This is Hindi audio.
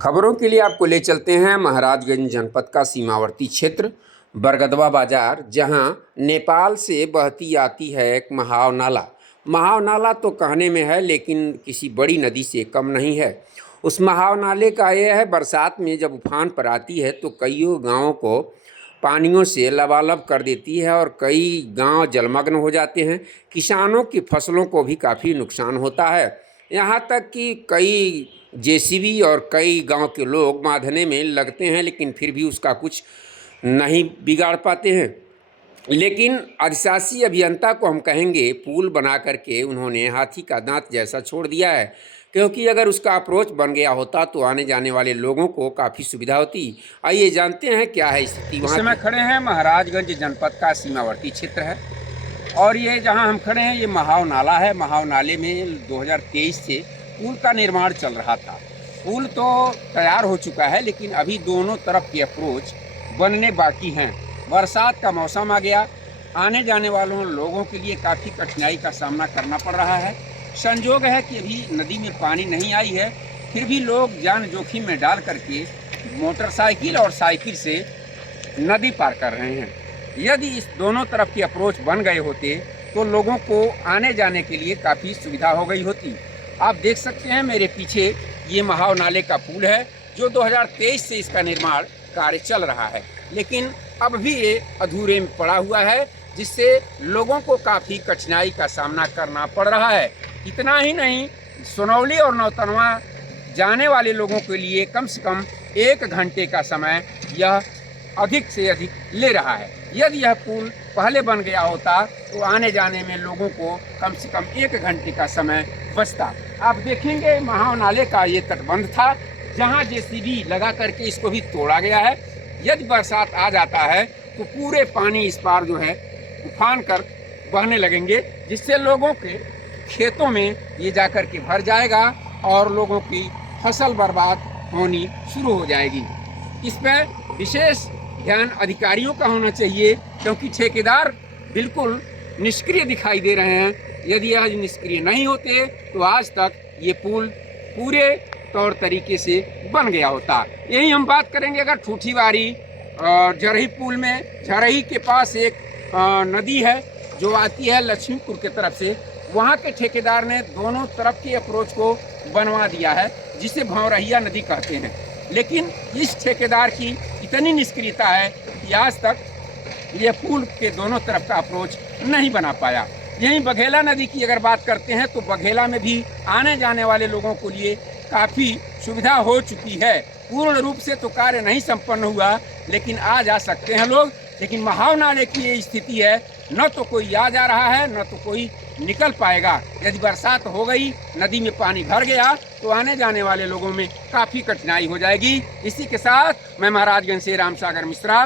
खबरों के लिए आपको ले चलते हैं महाराजगंज जनपद का सीमावर्ती क्षेत्र बरगदवा बाजार, जहां नेपाल से बहती आती है एक महाव नाला। महाव नाला तो कहने में है, लेकिन किसी बड़ी नदी से कम नहीं है। उस महाव नाले का यह है, बरसात में जब उफान पर आती है तो कईयों गांवों को पानियों से लबालब कर देती है और कई गांव जलमग्न हो जाते हैं। किसानों की फसलों को भी काफ़ी नुकसान होता है। यहाँ तक कि कई जेसीबी और कई गांव के लोग माधने में लगते हैं, लेकिन फिर भी उसका कुछ नहीं बिगाड़ पाते हैं। लेकिन अधिशासी अभियंता को हम कहेंगे, पुल बना करके उन्होंने हाथी का दांत जैसा छोड़ दिया है, क्योंकि अगर उसका अप्रोच बन गया होता तो आने जाने वाले लोगों को काफ़ी सुविधा होती। आइए जानते हैं क्या है स्थिति वहाँ। इस समय खड़े हैं महाराजगंज जनपद का सीमावर्ती क्षेत्र है और ये जहाँ हम खड़े हैं ये महाव नाला है। महाव नाले में 2023 से पुल का निर्माण चल रहा था। पुल तो तैयार हो चुका है, लेकिन अभी दोनों तरफ की अप्रोच बनने बाकी हैं। बरसात का मौसम आ गया, आने जाने वालों लोगों के लिए काफ़ी कठिनाई का सामना करना पड़ रहा है। संयोग है कि अभी नदी में पानी नहीं आई है, फिर भी लोग जान जोखिम में डाल करके मोटरसाइकिल और साइकिल से नदी पार कर रहे हैं। यदि इस दोनों तरफ की अप्रोच बन गए होते तो लोगों को आने जाने के लिए काफ़ी सुविधा हो गई होती। आप देख सकते हैं मेरे पीछे ये महाव नाले का पुल है, जो 2023 से इसका निर्माण कार्य चल रहा है, लेकिन अब भी ये अधूरे में पड़ा हुआ है, जिससे लोगों को काफ़ी कठिनाई का सामना करना पड़ रहा है। इतना ही नहीं, सोनौली और नौतनवा जाने वाले लोगों के लिए कम से कम 1 घंटे का समय यह अधिक से अधिक ले रहा है। यदि यह पुल पहले बन गया होता तो आने जाने में लोगों को कम से कम 1 घंटे का समय बचता। आप देखेंगे महाव नाले का ये तटबंध था, जहाँ जेसीबी लगा करके इसको भी तोड़ा गया है। यदि बरसात आ जाता है तो पूरे पानी इस पार जो है उफान कर बहने लगेंगे, जिससे लोगों के खेतों में ये जाकर के भर जाएगा और लोगों की फसल बर्बाद होनी शुरू हो जाएगी। इस पर विशेष ध्यान अधिकारियों का होना चाहिए, क्योंकि ठेकेदार बिल्कुल निष्क्रिय दिखाई दे रहे हैं। यदि आज निष्क्रिय नहीं होते तो आज तक ये पुल पूरे तौर तरीके से बन गया होता। यही हम बात करेंगे अगर ठूठीवारी झरही पुल में। झरही के पास एक नदी है जो आती है लक्ष्मीपुर के तरफ से, वहाँ के ठेकेदार ने दोनों तरफ की अप्रोच को बनवा दिया है, जिसे भौरहिया नदी कहते हैं। लेकिन इस ठेकेदार की इतनी निष्क्रियता है कि आज तक ये पुल के दोनों तरफ का अप्रोच नहीं बना पाया। यहीं बघेला नदी की अगर बात करते हैं तो बघेला में भी आने जाने वाले लोगों के लिए काफ़ी सुविधा हो चुकी है। पूर्ण रूप से तो कार्य नहीं संपन्न हुआ, लेकिन आ जा सकते हैं लोग। लेकिन महाव नाले की ये स्थिति है, न तो कोई आ जा रहा है न तो कोई निकल पाएगा। यदि बरसात हो गई, नदी में पानी भर गया तो आने जाने वाले लोगों में काफ़ी कठिनाई हो जाएगी। इसी के साथ मैं महाराजगंज से रामसागर मिश्रा